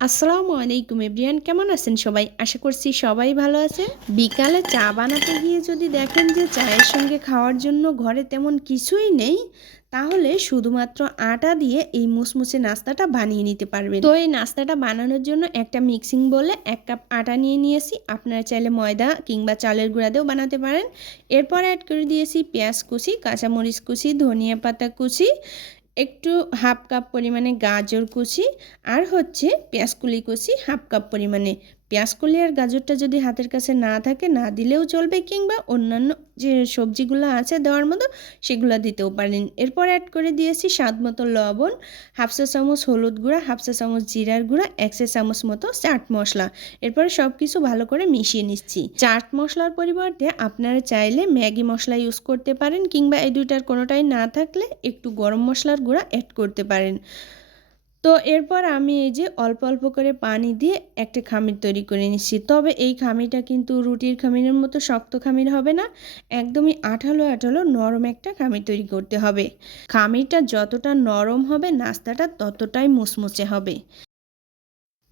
আসসালামু আলাইকুম এভরিওয়ান, কেমন আছেন সবাই? আশা করছি সবাই ভালো আছেন। বিকালে চা বানাতে গিয়ে যদি দেখেন যে চায়ের সঙ্গে খাওয়ার জন্য ঘরে তেমন কিছুই নেই, তাহলে শুধুমাত্র আটা দিয়ে এই মুসমুসে নাস্তাটা বানিয়ে নিতে পারবেন। তো এই নাস্তাটা বানানোর জন্য একটা মিক্সিং বোলে 1 কাপ আটা নিয়ে নিয়েছি। আপনারা চাইলে ময়দা কিংবা চালের গুঁড়া দিয়েও বানাতে পারেন। এরপর অ্যাড করে দিয়েছি পেঁয়াজ কুচি, কাঁচামরিচ কুচি, ধনিয়া পাতা কুচি, একটু হাফ কাপ পরিমাণে গাজর কুচি, আর হচ্ছে পেঁয়াজকলি কুচি হাফ কাপ পরিমাণে। পেঁয়াজকলি আর গাজরটা যদি হাতের কাছে না থাকে না দিলেও চলবে, কিংবা অন্যান্য যে সবজিগুলো আছে দেওয়ার মতো সেগুলো দিতেও পারেন। এরপর অ্যাড করে দিয়েছি স্বাদ মতো লবণ, হাফ চা চামচ হলুদ গুঁড়া, হাফ চা চামচ জিরার গুঁড়া, 1 চা চামচ মতো চাট মশলা। এরপরে সব কিছু ভালো করে মিশিয়ে নিচ্ছি। চাট মশলার পরিবর্তে আপনারা চাইলে ম্যাগি মশলা ইউজ করতে পারেন, কিংবা এই দুইটার কোনোটাই না থাকলে একটু গরম মশলার গুঁড়া অ্যাড করতে পারেন। তো এরপর আমি এই যে অল্প অল্প করে পানি দিয়ে একটা খামির তৈরি করে নিচ্ছি। তবে এই খামিরটা কিন্তু রুটির খামিরের মতো শক্ত খামির হবে না, একদমই আঠালো আঠালো নরম একটা খামির তৈরি করতে হবে। খামিরটা যতটা নরম হবে নাস্তাটা ততটাই মুচমুচে হবে।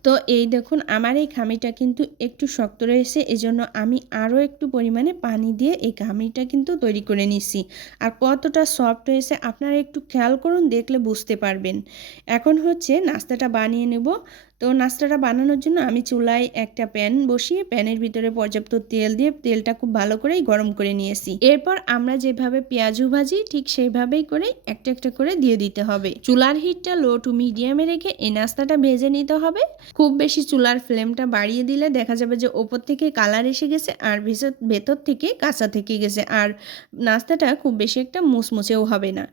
তো এই দেখুন আমার এই খামিরটা কিন্তু একটু শক্ত রয়েছে, এজন্য আমি আরও একটু পরিমাণে পানি দিয়ে এই খামিরটা কিন্তু তৈরি করে নিচ্ছি। আর কতটা সফট হয়েছে আপনারা একটু খেয়াল করুন, দেখলে বুঝতে পারবেন। এখন হচ্ছে নাস্তাটা বানিয়ে নেব। তো নাস্তাটা বানানোর জন্য আমি চুলায় একটা প্যান বসিয়ে প্যানের ভিতরে পর্যাপ্ত তেল দিয়ে তেলটা খুব ভালো করেই গরম করে নিয়েছি। এরপর আমরা যেভাবে পেঁয়াজু ভাজি ঠিক সেইভাবেই করে একটা একটা করে দিয়ে দিতে হবে। চুলার হিটটা লো টু মিডিয়ামে রেখে এই নাস্তাটা ভেজে নিতে হবে। খুব বেশি চুলার ফ্লেমটা বাড়িয়ে দিলে দেখা যাবে যে ওপর থেকে কালার এসে গেছে আর ভেতর থেকে কাঁচা থেকে গেছে, আর নাস্তাটা খুব বেশি একটা মুচমুচেও হবে না।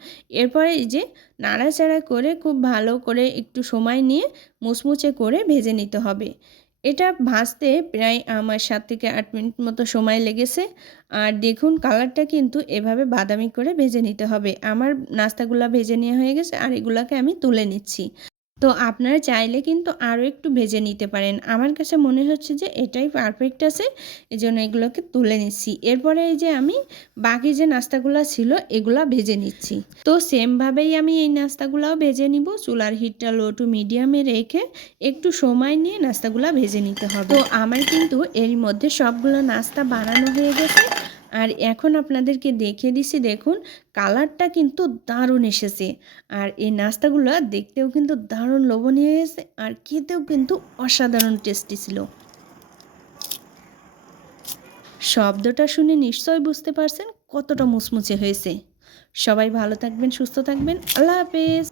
এরপরে এই যে নাড়াচাড়া করে খুব ভালো করে একটু সময় নিয়ে মুচমুচে করে ভেজে নিতে হবে। এটা ভাজতে প্রায় আমার 7 থেকে 8 মিনিট মতো সময় লেগেছে। আর দেখুন কালারটা কিন্তু এভাবে বাদামি করে ভেজে নিতে হবে। আমার নাস্তাগুলা ভেজে নেওয়া হয়ে গেছে আর এগুলাকে আমি তুলে নিচ্ছি। তো আপনারা চাইলে কিন্তু আরও একটু ভেজে নিতে পারেন। আমার কাছে মনে হচ্ছে যে এটাই পারফেক্ট আছে, এজন্য এগুলোকে তুলে নিচ্ছি। এরপরে এই যে আমি বাকি যে নাস্তাগুলো ছিল এগুলা ভেজে নিচ্ছি। তো সেমভাবেই আমি এই নাস্তাগুলাও ভেজে নিব। চুলার হিটটা লো টু মিডিয়ামে রেখে একটু সময় নিয়ে নাস্তাগুলা ভেজে নিতে হবে। তো আমার কিন্তু এর মধ্যে সবগুলো নাস্তা বানানো হয়ে গেছে। আর এখন আপনাদেরকে দেখিয়ে দিচ্ছি, দেখুন কালারটা কিন্তু দারুণ এসেছে। আর এই নাস্তাগুলো দেখতেও কিন্তু দারুণ লোভনীয় হয়েছে, আর খেতেও কিন্তু অসাধারণ টেস্টি ছিল। শব্দটা শুনে নিশ্চয়ই বুঝতে পারছেন কতটা মুচমুচে হয়েছে। সবাই ভালো থাকবেন, সুস্থ থাকবেন। আল্লাহ হাফেজ।